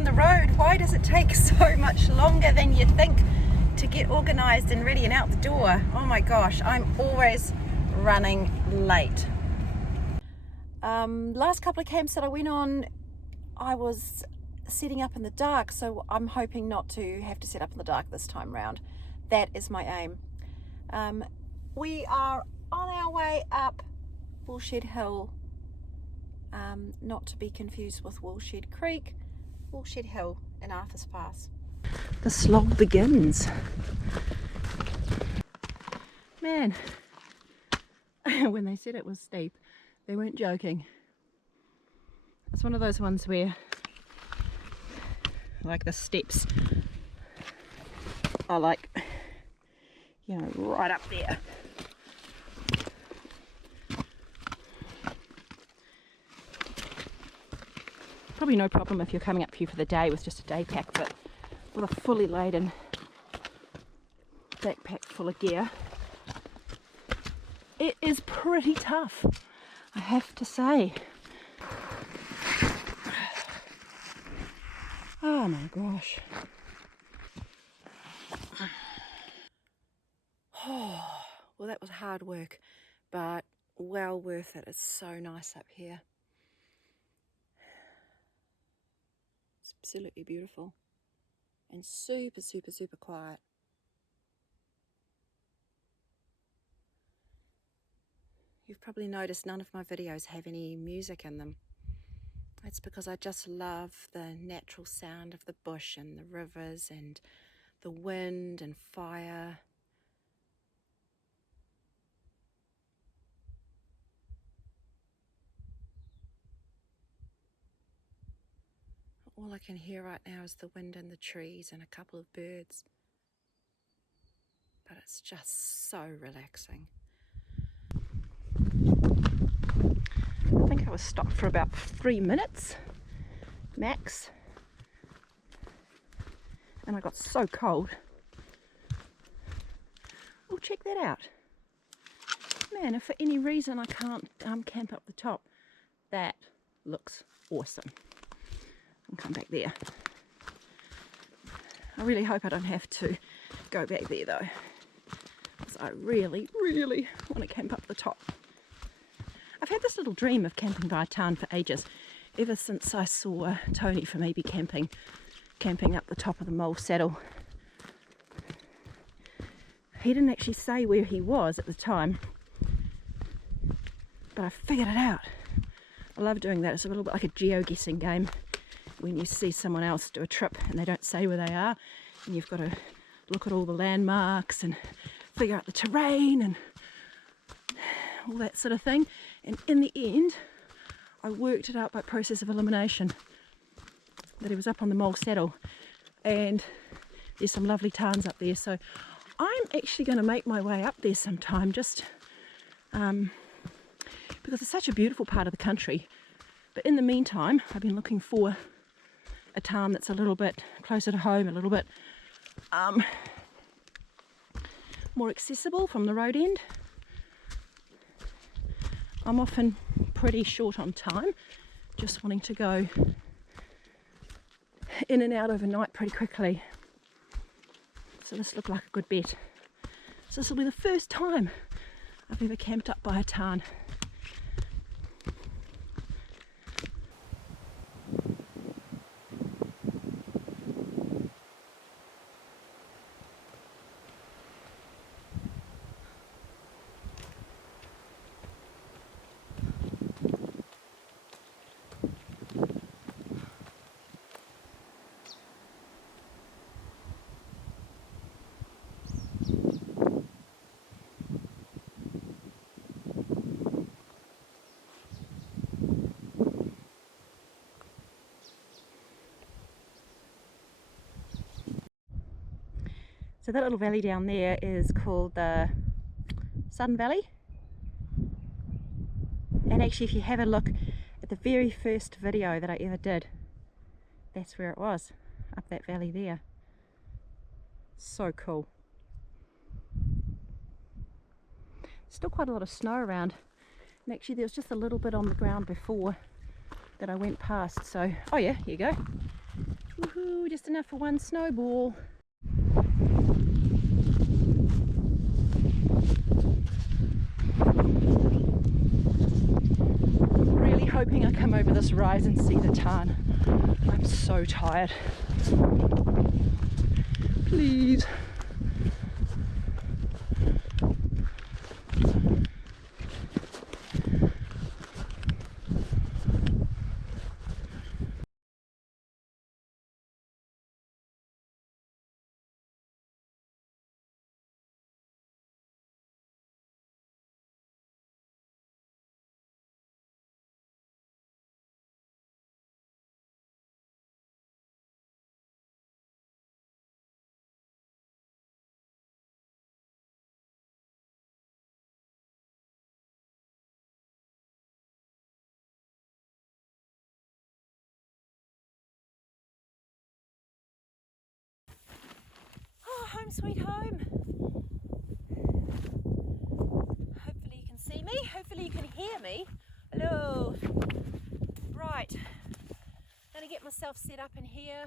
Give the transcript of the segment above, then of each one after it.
on the road. Why does it take so much longer than you think to get organised and ready and out the door? Oh my gosh, I'm always running late. Last couple of camps that I went on, I was setting up in the dark, so I'm hoping not to have to set up in the dark this time round. That is my aim. We are on our way up Woolshed Hill, not to be confused with Woolshed Creek, Woolshed Hill in Arthur's Pass. The slog begins. Man, when they said it was steep, they weren't joking. It's one of those ones where, like, the steps are like, you know, right up there. Probably no problem if you're coming up here for the day with just a day pack, but with a fully laden backpack full of gear, it is pretty tough, I have to say. Oh my gosh. Oh, well, that was hard work, but well worth it. It's so nice up here. It's absolutely beautiful and super, super, super quiet. You've probably noticed none of my videos have any music in them. It's because I just love the natural sound of the bush and the rivers and the wind and fire. All I can hear right now is the wind and the trees and a couple of birds. But it's just so relaxing. I think I was stopped for about 3 minutes max, and I got so cold. Oh, check that out. Man, if for any reason I can't camp up the top, that looks awesome. I'll come back there. I really hope I don't have to go back there though, because I really, really want to camp up the top. I've had this little dream of camping by a tarn for ages, ever since I saw Tony from AB camping up the top of the Mole Saddle. He didn't actually say where he was at the time, but I figured it out. I love doing that. It's a little bit like a geo-guessing game when you see someone else do a trip and they don't say where they are, and you've got to look at all the landmarks and figure out the terrain and all that sort of thing. And in the end, I worked it out by process of elimination that he was up on the Mole Saddle, and there's some lovely tarns up there. So I'm actually going to make my way up there sometime, just because it's such a beautiful part of the country. But in the meantime, I've been looking for a tarn that's a little bit closer to home, a little bit more accessible from the road end. I'm often pretty short on time, just wanting to go in and out overnight pretty quickly. So this looked like a good bet. So this will be the first time I've ever camped up by a tarn. So that little valley down there is called the Sun Valley. And actually, if you have a look at the very first video that I ever did, that's where it was, up that valley there. So cool. Still quite a lot of snow around. And actually there was just a little bit on the ground before that I went past. So, oh yeah, here you go. Woohoo, just enough for one snowball. Really hoping I come over this rise and see the tarn. I'm so tired. Please. Oh, home sweet home. Hopefully you can see me. Hopefully you can hear me. Hello. Right. Gonna get myself set up in here.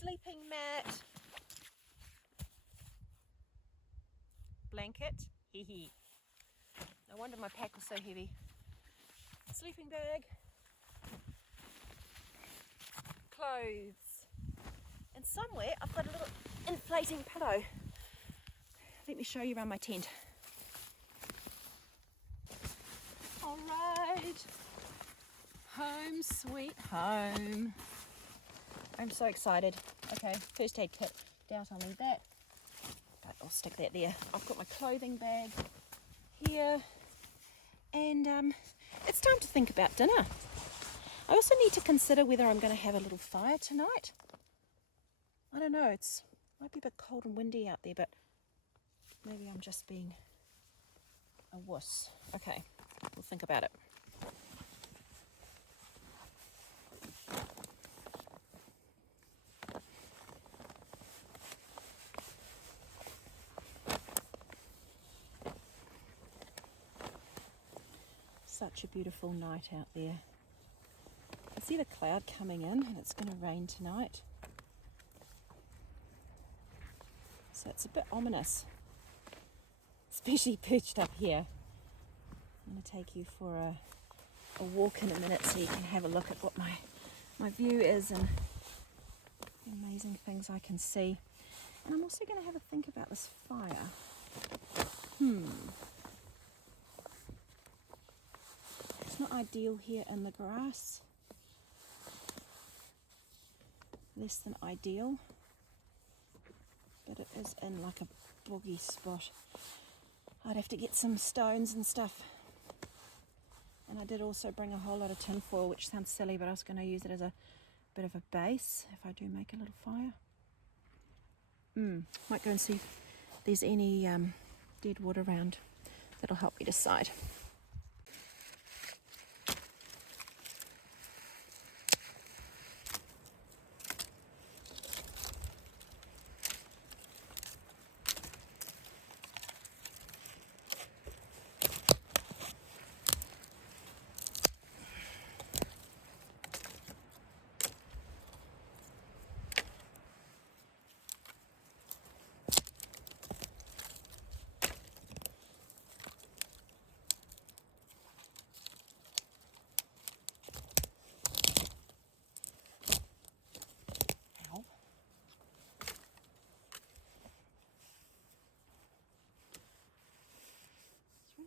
Sleeping mat. Blanket. Hee. No wonder my pack was so heavy. Sleeping bag. Clothes. And somewhere I've got a little inflating pillow. Let me show you around my tent. All right. Home sweet home. I'm so excited. Okay, first aid kit. Doubt I'll need that. But I'll stick that there. I've got my clothing bag here. And it's time to think about dinner. I also need to consider whether I'm going to have a little fire tonight. I don't know, might be a bit cold and windy out there, but maybe I'm just being a wuss. Okay, we'll think about it. Such a beautiful night out there. I see the cloud coming in and it's going to rain tonight. So it's a bit ominous, especially perched up here. I'm going to take you for a walk in a minute so you can have a look at what my view is and the amazing things I can see. And I'm also going to have a think about this fire. It's not ideal here in the grass. Less than ideal. But it is in like a boggy spot. I'd have to get some stones and stuff. And I did also bring a whole lot of tin foil, which sounds silly, but I was going to use it as a bit of a base if I do make a little fire. Might go and see if there's any dead wood around. That'll help me decide.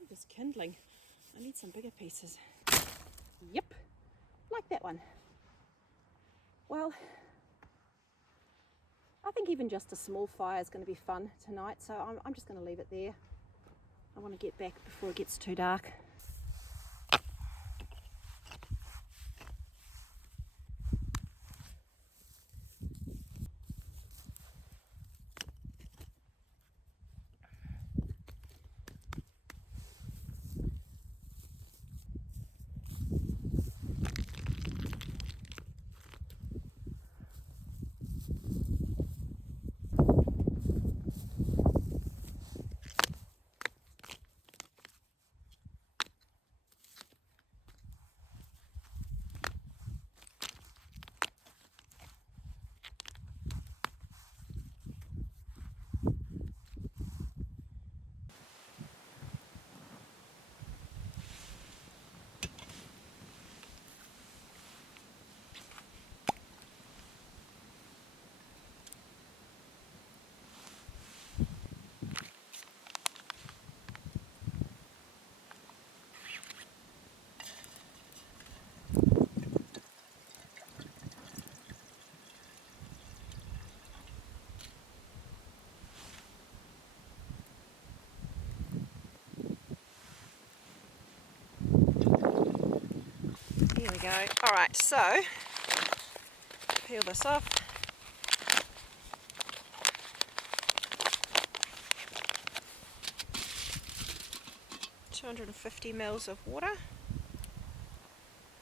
Just kindling. I need some bigger pieces. Yep, like that one. Well, I think even just a small fire is going to be fun tonight, so I'm just going to leave it there. I want to get back before it gets too dark. we go. Alright, so peel this off. $250 of water.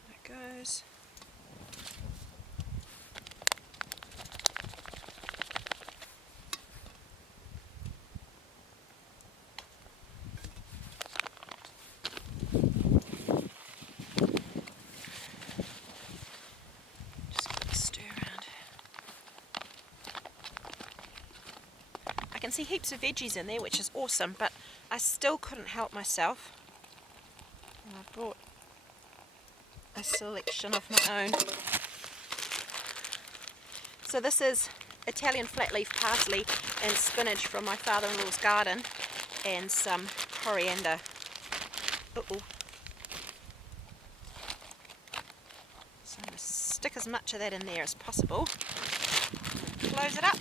There it goes. I can see heaps of veggies in there, which is awesome, but I still couldn't help myself. And I brought a selection of my own. So this is Italian flatleaf parsley and spinach from my father-in-law's garden, and some coriander. Uh-oh. So I'm going to stick as much of that in there as possible. Close it up.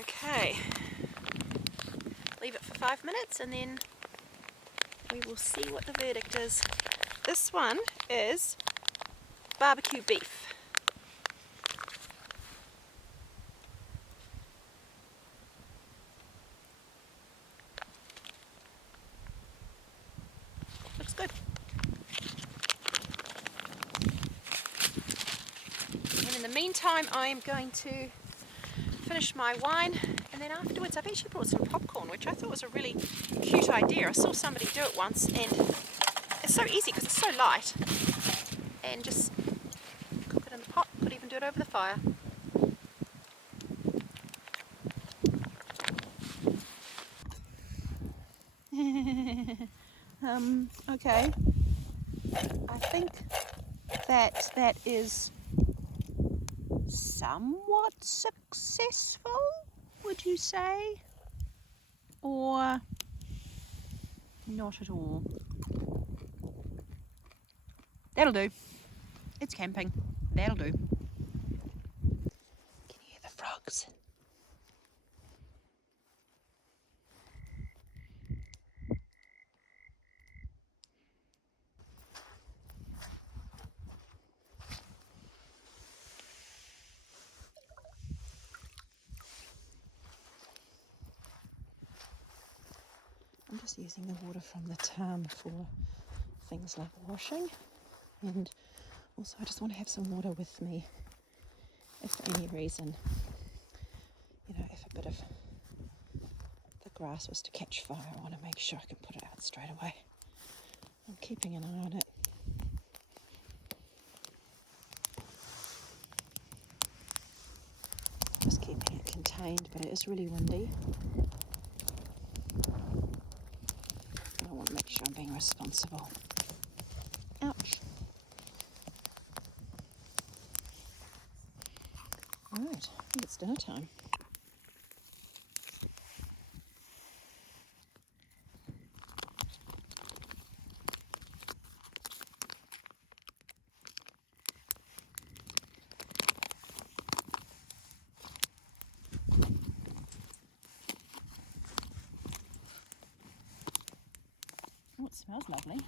Okay, leave it for 5 minutes and then we will see what the verdict is. This one is barbecue beef. Looks good. And in the meantime, I'm going to finish my wine, and then afterwards I've actually brought some popcorn, which I thought was a really cute idea. I saw somebody do it once, and it's so easy because it's so light, and just cook it in the pot. Could even do it over the fire. Okay, I think that is somewhat successful, would you say? Or not at all? That'll do. It's camping. That'll do. Can you hear the frogs? I'm just using the water from the tarn for things like washing, and also I just want to have some water with me if for any reason, you know, if a bit of the grass was to catch fire, I want to make sure I can put it out straight away. I'm keeping an eye on it. Just keeping it contained, but it is really windy. I want to make sure I'm being responsible. Ouch. Alright, I think it's dinner time. Oh, it smells lovely.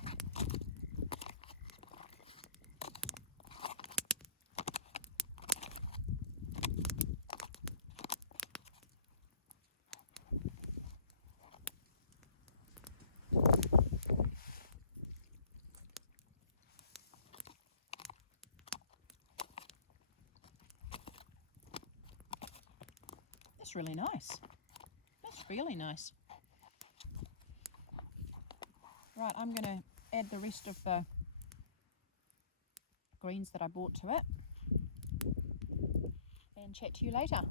That's really nice. That's really nice. Right, I'm going to add the rest of the greens that I bought to it and chat to you later.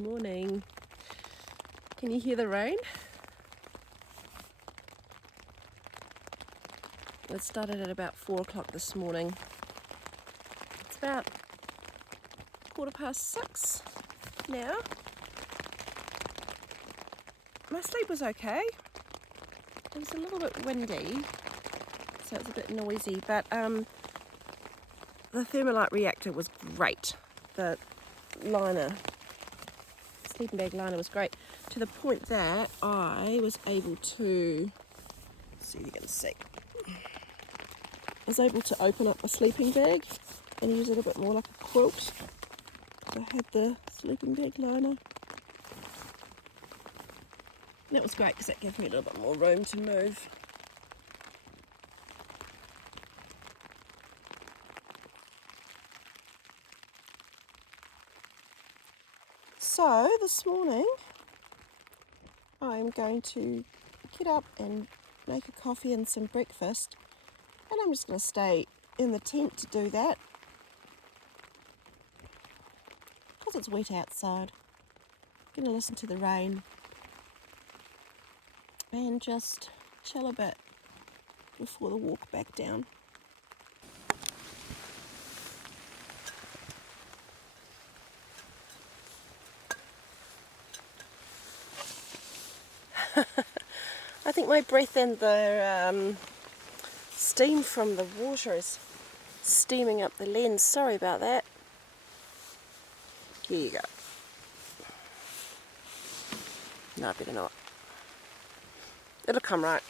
Morning. Can you hear the rain? It started at about 4 o'clock this morning. It's about 6:15 now. My sleep was okay. It was a little bit windy, so it was a bit noisy, but the thermalite reactor was great. The liner, sleeping bag liner was great, to the point that I was able to, see if you can see, I was able to open up my sleeping bag and use it a bit more like a quilt. I had the sleeping bag liner. And that was great because that gave me a little bit more room to move. So this morning I'm going to get up and make a coffee and some breakfast, and I'm just going to stay in the tent to do that because it's wet outside. I'm going to listen to the rain and just chill a bit before the walk back down. I think my breath and the steam from the water is steaming up the lens. Sorry about that. Here you go. No, I better not. It'll come right.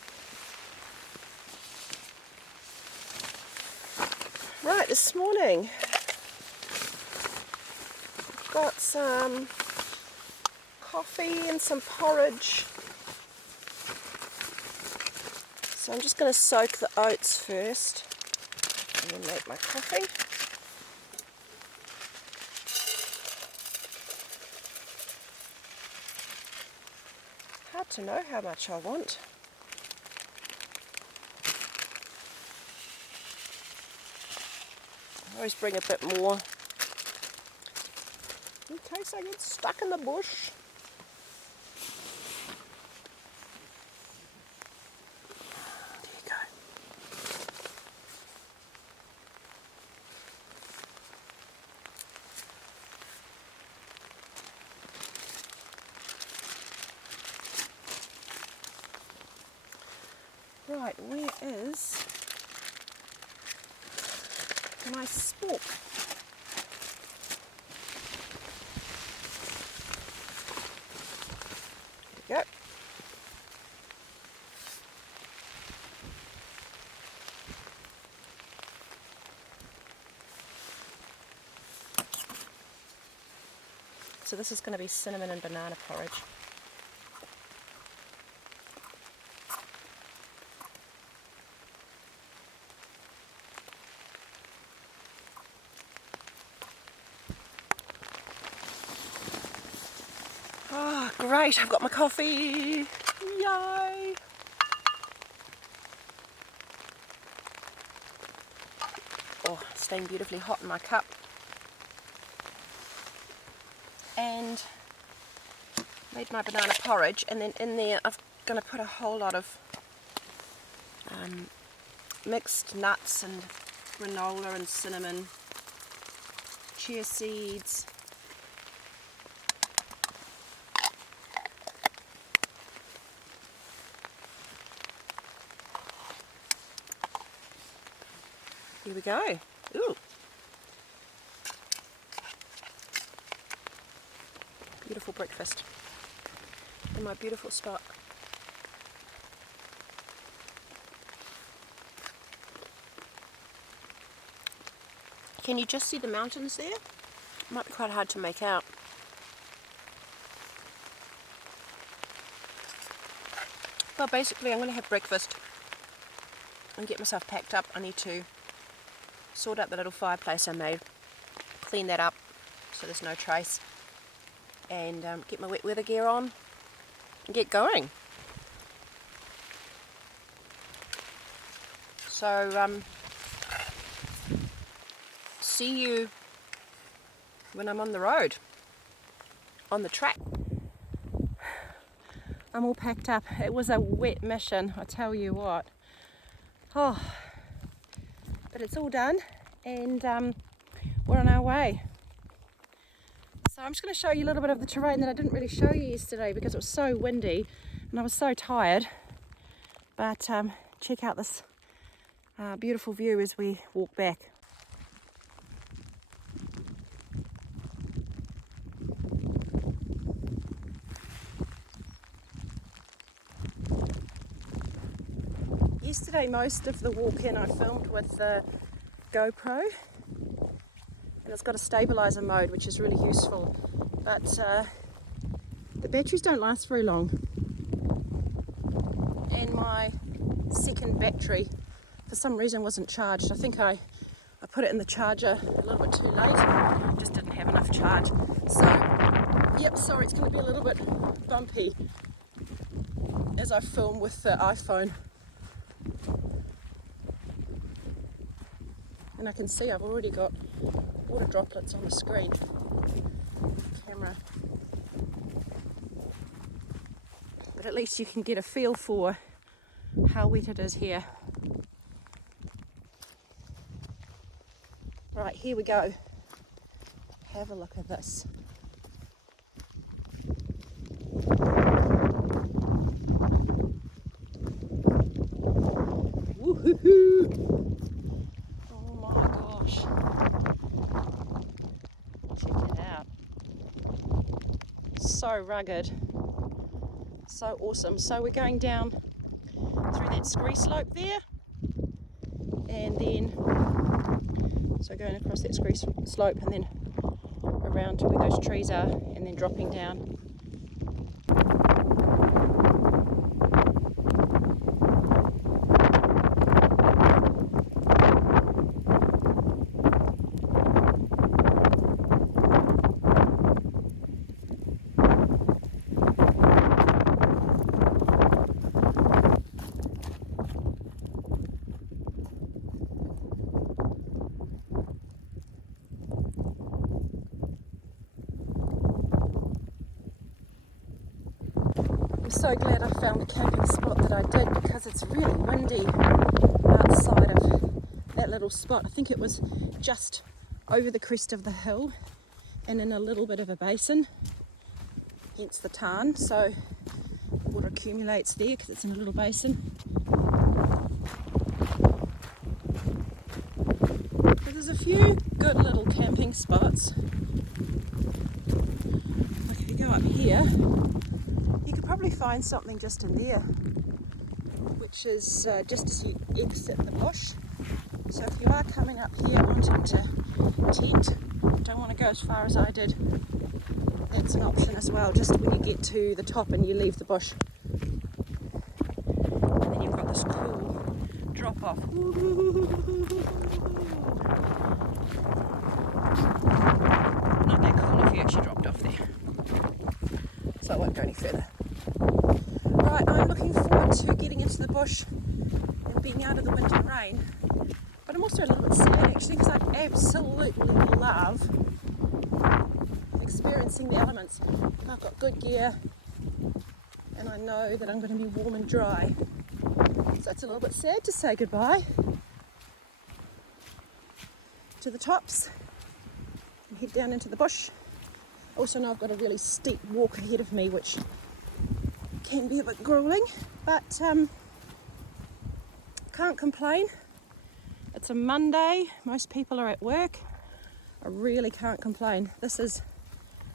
Right, this morning got some coffee and some porridge. So I'm just going to soak the oats first and then make my coffee. Hard to know how much I want. I always bring a bit more in case I get stuck in the bush. There you go. Right, where is my spork? There we go. So this is going to be cinnamon and banana porridge. Oh, great, I've got my coffee. Yay! Oh, it's staying beautifully hot in my cup. And made my banana porridge, and then in there I'm going to put a whole lot of mixed nuts and granola and cinnamon, chia seeds, here we go. Ooh. Beautiful breakfast in my beautiful spot. Can you just see the mountains there? It might be quite hard to make out. Well, basically I'm going to have breakfast and get myself packed up. I need to sort out the little fireplace I made, clean that up so there's no trace, and get my wet weather gear on and get going. So see you when I'm on the road. on the track. I'm all packed up. It was a wet mission, I tell you what. Oh, but it's all done, and we're on our way. So I'm just going to show you a little bit of the terrain that I didn't really show you yesterday because it was so windy and I was so tired. But check out this beautiful view as we walk back. Yesterday, most of the walk in I filmed with the GoPro, and it's got a stabilizer mode, which is really useful, but the batteries don't last very long, and my second battery for some reason wasn't charged. I think I put it in the charger a little bit too late, just didn't have enough charge. So yep, sorry, it's going to be a little bit bumpy as I film with the iPhone. And I can see I've already got water droplets on the screen, camera. But at least you can get a feel for how wet it is here. Right, here we go. Have a look at this. Woohoo! Check it out. So rugged, so awesome. So we're going down through that scree slope there, and then so going across that scree slope and then around to where those trees are, and then dropping down. I'm so glad I found the camping spot that I did, because it's really windy outside of that little spot. I think it was just over the crest of the hill and in a little bit of a basin, hence the tarn. So water accumulates there because it's in a little basin. But there's a few good little camping spots. Like if you go up here, you could probably find something just in there, which is just as you exit the bush. So if you are coming up here wanting to tent, don't want to go as far as I did, that's an option as well, just when you get to the top and you leave the bush. And then you've got this cool drop off. Not that cool if you actually dropped off there. So I won't go any further. Right, I'm looking forward to getting into the bush and being out of the wind and rain. But I'm also a little bit sad actually, because I absolutely love experiencing the elements. I've got good gear and I know that I'm going to be warm and dry. So it's a little bit sad to say goodbye to the tops and head down into the bush. Also know I've got a really steep walk ahead of me, which can be a bit grueling, but can't complain. It's a Monday, most people are at work. I really can't complain. This is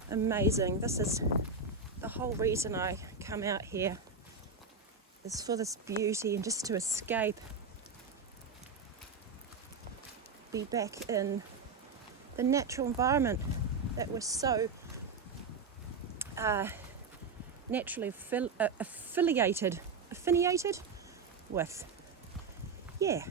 amazing. This is the whole reason I come out here, is for this beauty and just to escape, be back in the natural environment that we're so naturally affiliated with. Yeah.